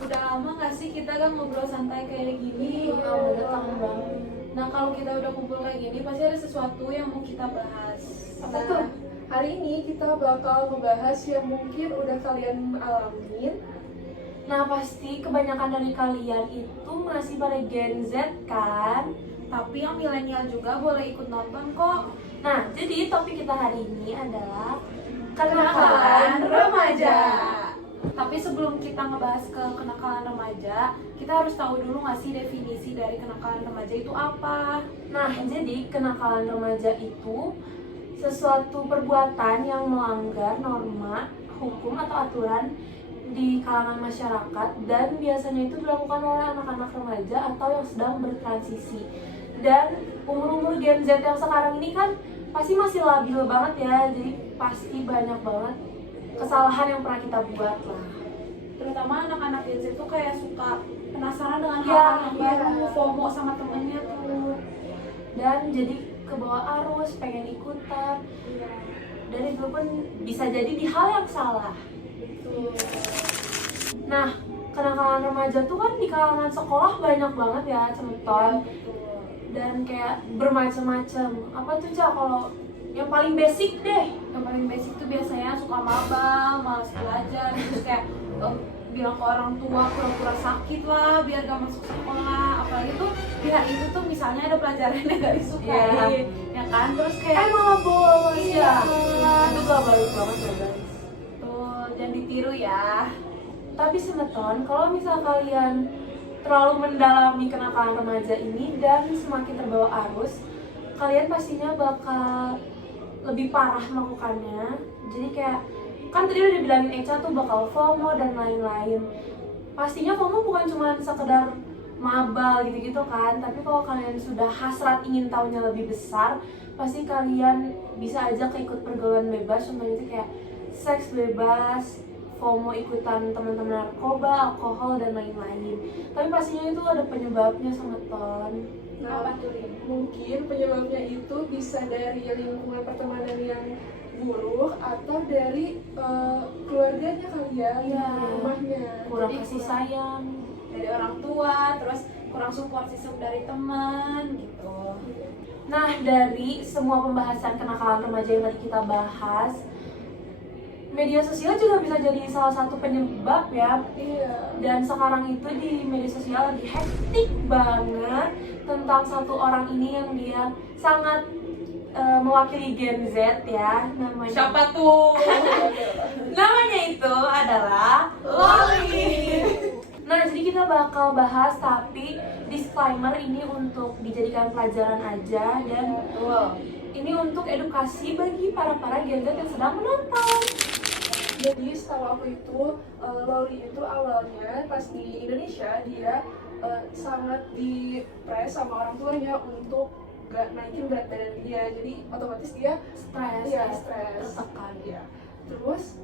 Udah lama nggak sih kita kan ngobrol santai kayak gini? Udah kangen banget. Nah kalau kita udah kumpul kayak gini pasti ada sesuatu yang mau kita bahas. Apa tuh? Hari ini kita bakal membahas yang mungkin udah kalian alamin. Nah pasti kebanyakan dari kalian itu masih pada Gen Z kan? Tapi yang milenial juga boleh ikut nonton kok. Nah jadi topik kita hari ini adalah Kenakalan remaja. Tapi sebelum kita ngebahas ke kenakalan remaja, kita harus tahu dulu nggak sih definisi dari kenakalan remaja itu apa? Nah jadi kenakalan remaja itu sesuatu perbuatan yang melanggar norma, hukum atau aturan di kalangan masyarakat dan biasanya itu dilakukan oleh anak-anak remaja atau yang sedang bertransisi. Dan umur-umur Gen Z yang sekarang ini kan pasti masih labil banget ya, jadi pasti banyak banget kesalahan yang pernah kita buat lah. Terutama anak-anak Gen Z tuh kayak suka penasaran dengan Ya, hal-hal yang baru, iya. FOMO sama temennya tuh. Dan jadi kebawa arus, pengen ikutan. Dan itu pun bisa jadi di hal yang salah. Betul. Nah, kenakalan remaja tuh kan di kalangan sekolah banyak banget ya, Cemeton. Dan kayak bermacam-macam. Apa tuh Cak kalau yang paling basic deh? Yang paling basic tuh biasanya suka maba, malas belajar, terus kayak bilang ke orang tua pura-pura sakit lah biar gak masuk sekolah. Apalagi tuh di hari itu tuh misalnya ada pelajaran yang gak disukai, ya kan? Terus kayak malah bolos iya, ya. Itu gak baik banget ya guys. tuh jangan ditiru ya. Tapi Semeton, kalau misal kalian terlalu mendalami kenakalan remaja ini dan semakin terbawa arus, kalian pastinya bakal lebih parah melakukannya. Jadi kayak kan tadi udah dibilangin Echa tuh bakal FOMO dan lain-lain. Pastinya FOMO bukan cuma sekedar maba gitu-gitu kan, tapi kalau kalian sudah hasrat ingin tahunya lebih besar, pasti kalian bisa aja keikut pergaulan bebas, contohnya itu kayak seks bebas, FOMO ikutan teman-teman narkoba, alkohol dan lain-lain. Tapi pastinya itu ada penyebabnya Semeton. Nah, mungkin penyebabnya itu bisa dari lingkungan pertemanan yang buruk atau dari keluarganya kali ya, Iya. rumahnya. Kurang Jadi kasih sayang. Dari orang tua, terus kurang support system dari teman gitu. Nah, dari semua pembahasan kenakalan remaja yang tadi kita bahas, media sosial juga bisa jadi salah satu penyebab ya. Iya. Dan sekarang itu di media sosial lagi hektik banget tentang satu orang ini yang dia sangat mewakili Gen Z ya, namanya. Siapa tuh? Namanya itu adalah Loli. Nah, jadi kita bakal bahas, tapi disclaimer ini untuk dijadikan pelajaran aja dan ini untuk edukasi bagi para Gen Z yang sedang menonton. Jadi setahu aku itu Loli itu awalnya pas di Indonesia dia sangat dipres sama orang tuanya untuk gak naikin berat badan dia, jadi otomatis dia Stres, iya stres. tertekan. Iya. Terus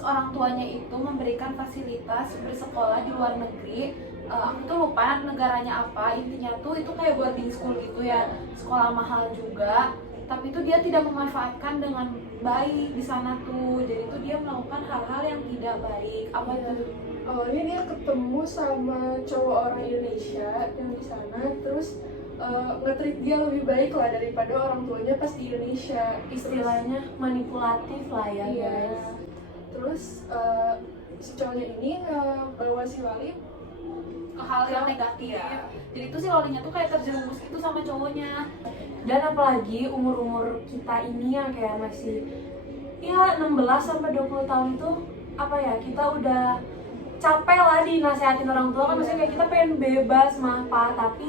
orang tuanya itu memberikan fasilitas bersekolah di luar negeri. Aku tuh lupa negaranya apa, intinya tuh itu kayak boarding school gitu ya, sekolah mahal juga. Tapi itu dia tidak memanfaatkan dengan baik di sana tuh, jadi itu dia melakukan hal-hal yang tidak baik. Apa Iya. itu? Awalnya dia ketemu sama cowok orang Indonesia yang di sana, terus nge-treat dia lebih baik lah daripada orang tuanya pas di Indonesia. Istilahnya manipulatif lah ya Iya. guys. Terus si cowoknya ini bawa si Lali Ke hal yang negatif. Iya. Jadi itu si Lolinya tuh kayak terjerumus gitu sama cowoknya. Dan apalagi umur-umur kita ini yang kayak masih ya 16 sampai 20 tahun tuh apa ya, kita udah capek lah dinasehatin orang tua kan, maksudnya kayak kita pengen bebas mah Pak, tapi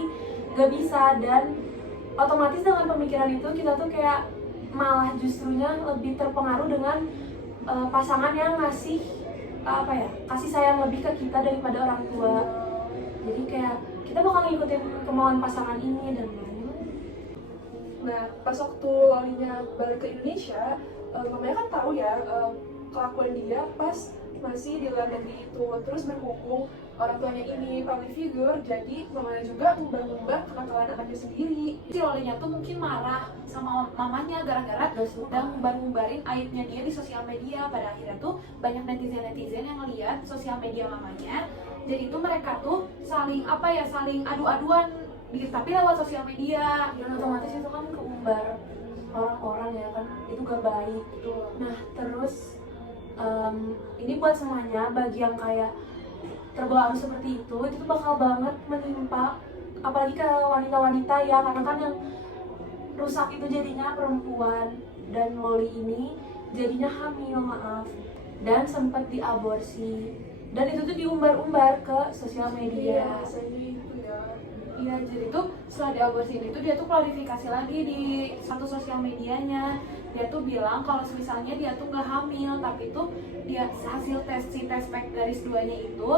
gak bisa. Dan otomatis dengan pemikiran itu kita tuh kayak malah justrunya lebih terpengaruh dengan pasangan yang ngasih apa ya, kasih sayang lebih ke kita daripada orang tua. Jadi kayak kita bakal ngikutin kemauan pasangan ini dan lain-lain. Nah, pas waktu Lalinya balik ke Indonesia, mamanya kan tahu ya kelakuan dia pas masih di luar negeri itu, terus berhubung orang tuanya ini public figure, jadi mamanya juga ngumbar-ngumbar kenakalan anaknya sendiri. Si Lolinya tuh mungkin marah sama mamanya gara-gara udah ngumbar-ngumbarin aibnya dia di sosial media. Pada akhirnya tuh banyak netizen yang ngeliat sosial media mamanya, jadi itu mereka tuh saling saling adu-aduan tapi lewat sosial media. Dan otomatis itu kan keumbar orang-orang ya kan, itu gak baik. Nah terus ini buat semuanya, bagi yang kayak terbawa arus seperti itu tuh bakal banget menimpa apalagi ke wanita-wanita ya, karena kan yang rusak itu jadinya perempuan, dan Loli ini jadinya hamil, maaf, dan sempat diaborsi, dan itu tuh diumbar-umbar ke sosial media. Rasanya itu ya. Iya, jadi tuh setelah diaborsi itu dia tuh klarifikasi lagi di satu sosial medianya. Dia tuh bilang kalau misalnya dia tuh nggak hamil, tapi tuh dia hasil tes pack garis 2-nya itu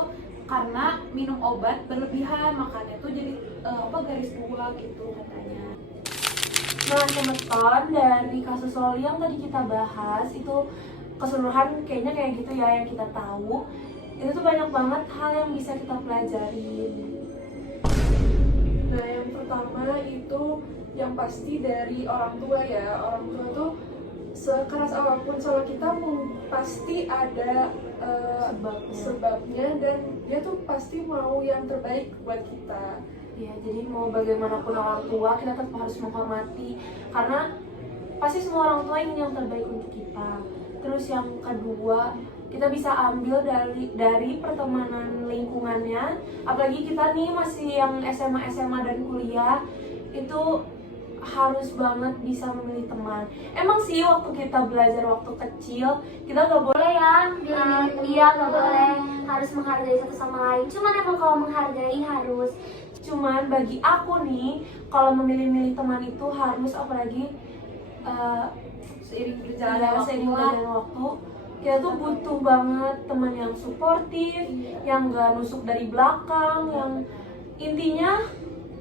karena minum obat berlebihan, makanya tuh jadi garis 2 gitu katanya. Nah teman-teman, dari kasus Loli yang tadi kita bahas itu keseluruhan kayaknya kayak gitu ya yang kita tahu. Itu tuh banyak banget hal yang bisa kita pelajarin. Nah, yang pertama itu yang pasti dari orang tua ya. Orang tua tuh sekeras apapun sama kita pasti ada sebabnya, dan dia tuh pasti mau yang terbaik buat kita. Ya, jadi mau bagaimanapun orang tua, kita tetap harus menghormati, karena pasti semua orang tua ingin yang terbaik untuk kita. Terus yang kedua, kita bisa ambil dari pertemanan lingkungannya, apalagi kita nih masih yang SMA dan kuliah, itu harus banget bisa memilih teman. Emang sih waktu kita belajar waktu kecil kita gak boleh ya Iya, nggak boleh, harus menghargai satu sama lain. Cuman emang kalau menghargai harus. Cuman bagi aku nih, kalau memilih-milih teman itu harus, apalagi Seiring berjalannya waktu, kita tuh butuh banget teman yang suportif, yang gak nusuk dari belakang, yang intinya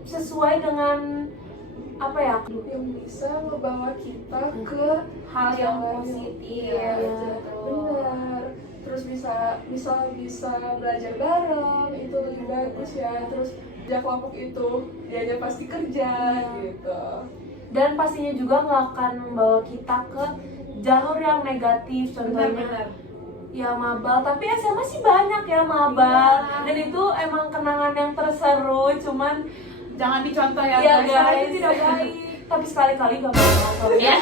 sesuai dengan yang bisa membawa kita ke hal yang jalan positif. benar. Terus bisa belajar bareng, itu lebih bagus ya. Terus dia kelompok itu dianya pasti kerja gitu. Dan pastinya juga nggak akan membawa kita ke jalur yang negatif, contohnya Benar-benar. ya mabal. Tapi SMA sih banyak ya mabal, dan itu emang kenangan yang terseru. Cuman Jangan dicontoh ya, ya guys. guys, Itu tidak baik. tapi sekali-kali gak apa-apa ya.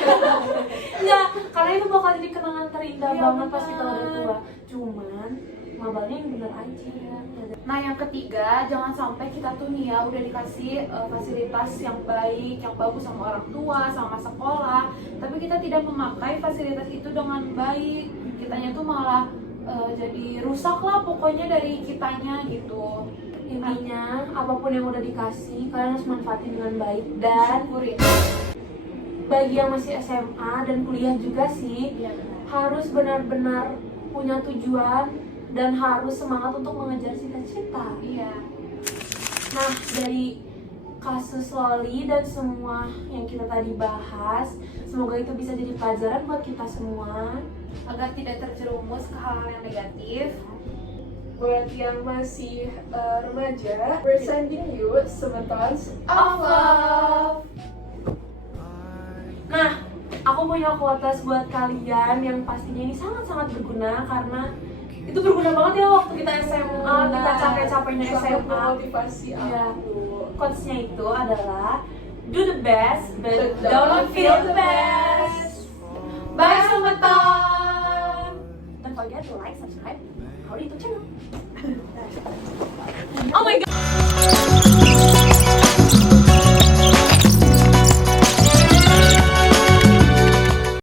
Enggak, karena itu bakal jadi kenangan terindah Iya, banget pas benar. kita udah tua. Cuman mabalnya yang bener aja. Nah, yang ketiga, jangan sampai kita tuh nih ya udah dikasih fasilitas yang baik, yang bagus sama orang tua, sama sekolah, tapi kita tidak memakai fasilitas itu dengan baik. Kitanya tuh malah jadi rusak lah pokoknya dari kitanya gitu. Intinya apapun yang udah dikasih kalian harus manfaatin dengan baik, dan Syukurin. bagi yang masih SMA dan kuliah juga sih Iya, benar. harus benar-benar punya tujuan dan harus semangat untuk mengejar cita-cita. Iya. Nah, dari kasus Loli dan semua yang kita tadi bahas, semoga itu bisa jadi pelajaran buat kita semua. Agar tidak terjerumus ke hal-hal yang negatif. Buat yang masih remaja, we're sending you sebatons of love. love. Nah, aku punya quotes buat kalian yang pastinya ini sangat-sangat berguna, karena itu berguna banget ya waktu kita SMA, kita capek-capeknya Sangat SMA. memotivasi Iya. aku. Quotesnya itu adalah do the best but But don't feel the best. Bye Sobat Tom. Don't forget to like, subscribe our YouTube channel.